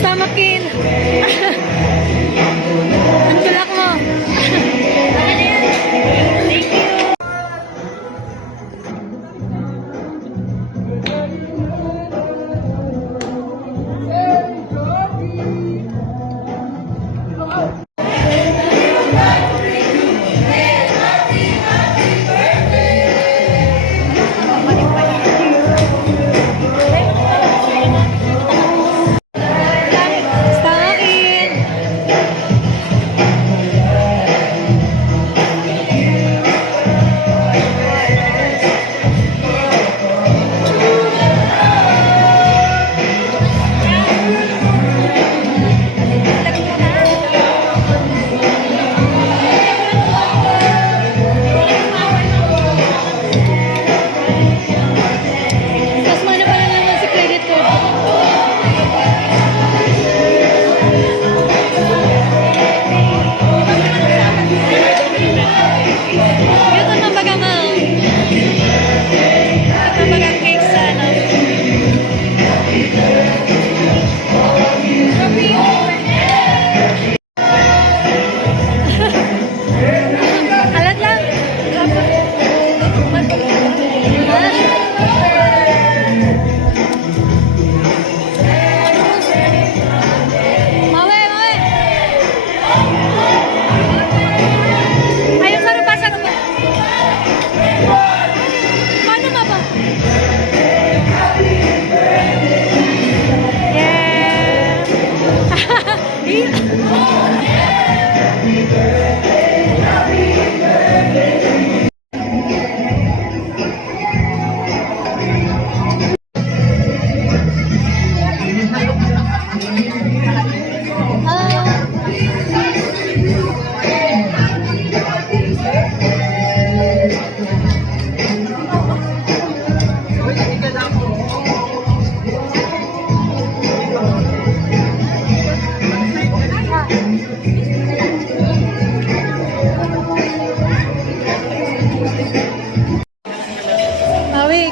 Stamakin. Ang tulak mo. Thank you.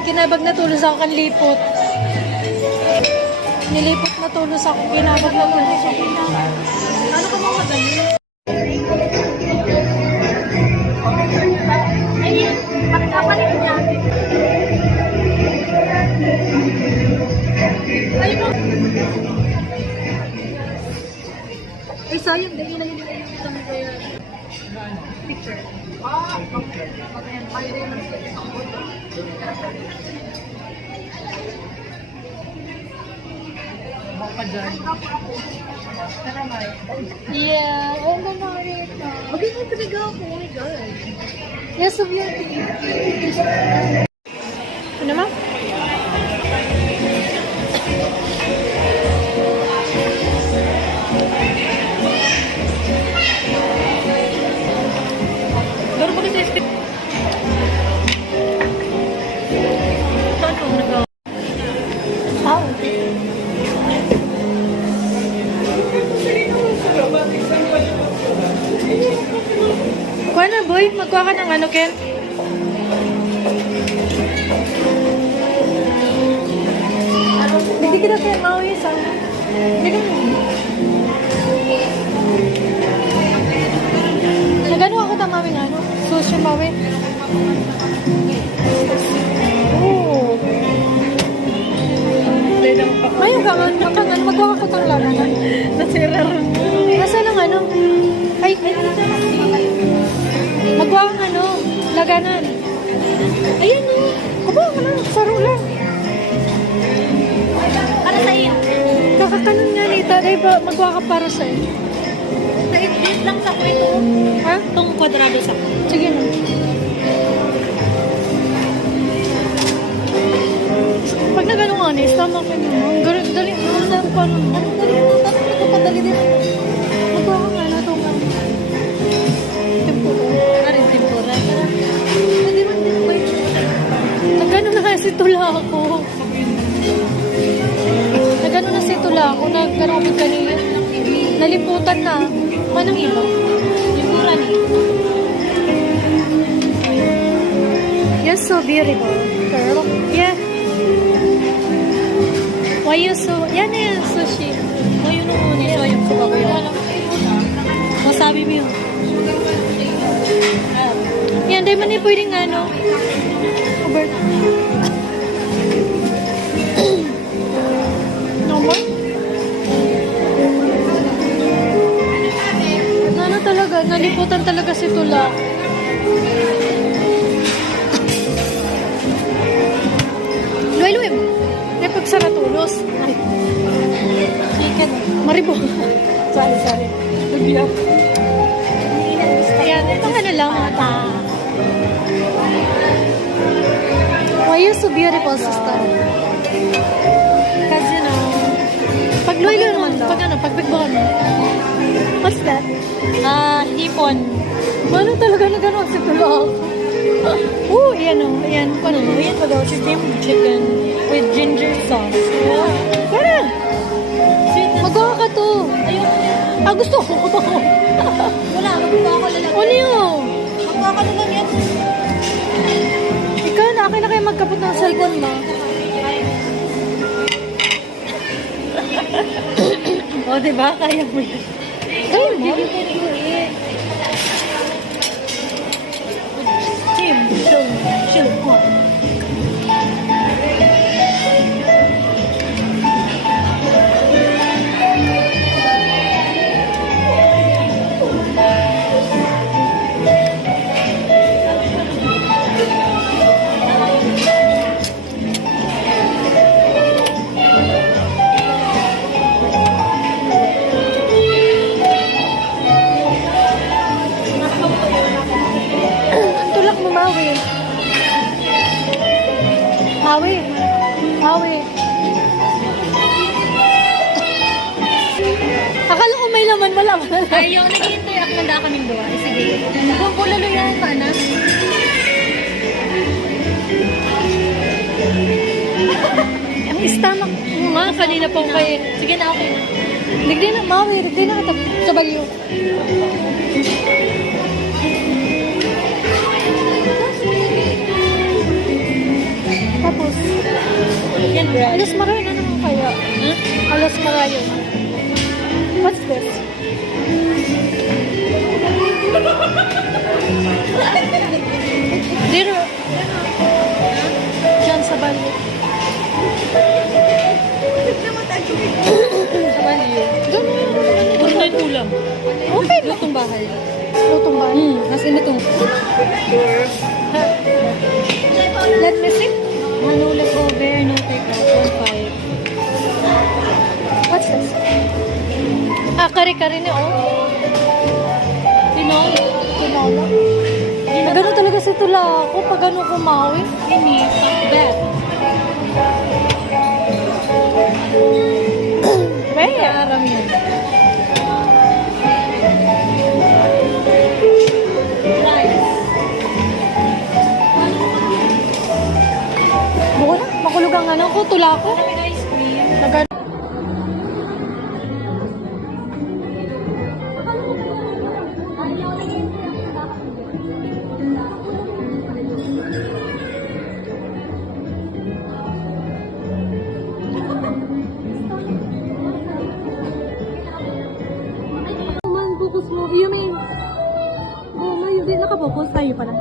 Kinabag na tulos ako kan lipot. Nilipot na tulos ako. Kinabag na tulos ako. Ano ka mga madali? Ayun, pagkapalit natin. Ayun mo. Ay, sayang. Dahil na yun isang picture. Okay. Yeah, I'm gonna read now. Magiging talaga ako, oh my god. Yes, so beauty. Ano ma? Garo ba kasi spit? Saan mo nagawa? How? Kuha na boy, magkuha ka ng ano Ken? Hindi kita Ken, mauwi sa hindi ka nagano ako tamawi nga ano? Sushi mawi. Oo. Mayroon ka nga, magkuha ka kang lalanan. Nasira rin. Nasa lang ano? Ay, magkuha kang ano? Laganan. Ayan o. Kubawa ka na, saro lang. Para sa iyo. Kakakanon nga nita, dahil ba magkuha ka para sa iyo? Naibit lang sa kwento. Ha? Itong kwadrado sa kwento. Sige na. Pag na gano'ng honest, tama ka naman. Dali mo na ko paano. Dali din. Magkuha ka nga na itong tempura. Ano rin tempura? Hindi man din ba yun? Nagano na kasi tula ako. Nagano na si tula ako. Nagano ako kanina. Naliputan na. Manang iba? Tempura ni. You're so beautiful, girl. Yeah. Why you so... Yan na yan, sushi. Oh, yun ang una. So, yung kababoy ako. Masabi mo yun. Yan, dahil man pwedeng ano. Uber. No more? Ano talaga, naliputan talaga si Tula. Luay-luay mo. May pagsaratulos. Ay. Chicken. Maribo. Sorry. Lubiyak. Ayan, itong ano lang, mga ta. Why you so beautiful, sister? Kasi no, Pag luay-luay mo, naman daw. pag bigbakan mo. What's that? hipon. Ano talaga na gano'n si Tula? Oh, ayan o. Ayan, ano? Ayan pa daw, steamed chicken with ginger sauce. Para! Sweet and Magawa ka to. Ayun. Gusto ko. Wala, magagawa ko lang. Ano yun? Magagawa ko lang yan. Ikaw na, akin na kayo magkapot ng cellphone mo. O, diba? Kaya mo yan. Gawin mo? Team, chill, one. Ang tulak mo, Maui. Maui. Maui. Akala ko may laman, wala. Ay, yung nag-i-interact na kaming doon. Sige. Kung pulalo yan, paano? Ang stomach mo, ma, kanina pa ko kayo. Sige na, okay na. Digdi na, Maui, digdi na kita sa bagyo. Tapos, Yan, bro. alas marayon na naman kaya. Alas marayon. What's this? Dito. Diyan sa bali. Sa baliyo. Doon na yun. Puro tayo ulam. Okay lang. Lutong bahay. Lutong ba? As in itong Let me see. Manulog over, no take out, 1.5. What's this? Kare-kare ni oh. Tinola. Tinola. Gano'n talaga si Tula ako pag gano'n kumawi. Ini, bet. Where? Aram yan. Rice. Buko na. Makulog ang ano ko. Tula ko. May ice cream. Nagano. Man, focus mo. You mean, oh, may hindi nakapokus tayo pala.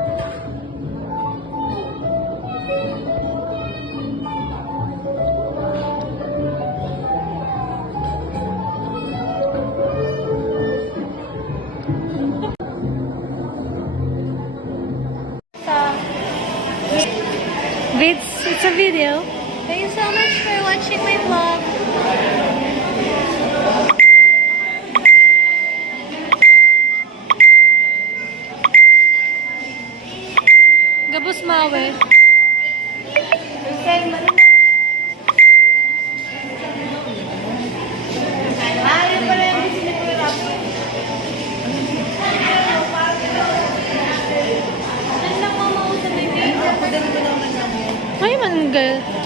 It's a video. Thank you so much for watching my vlog. Gabos mawe. Ay, man, girl.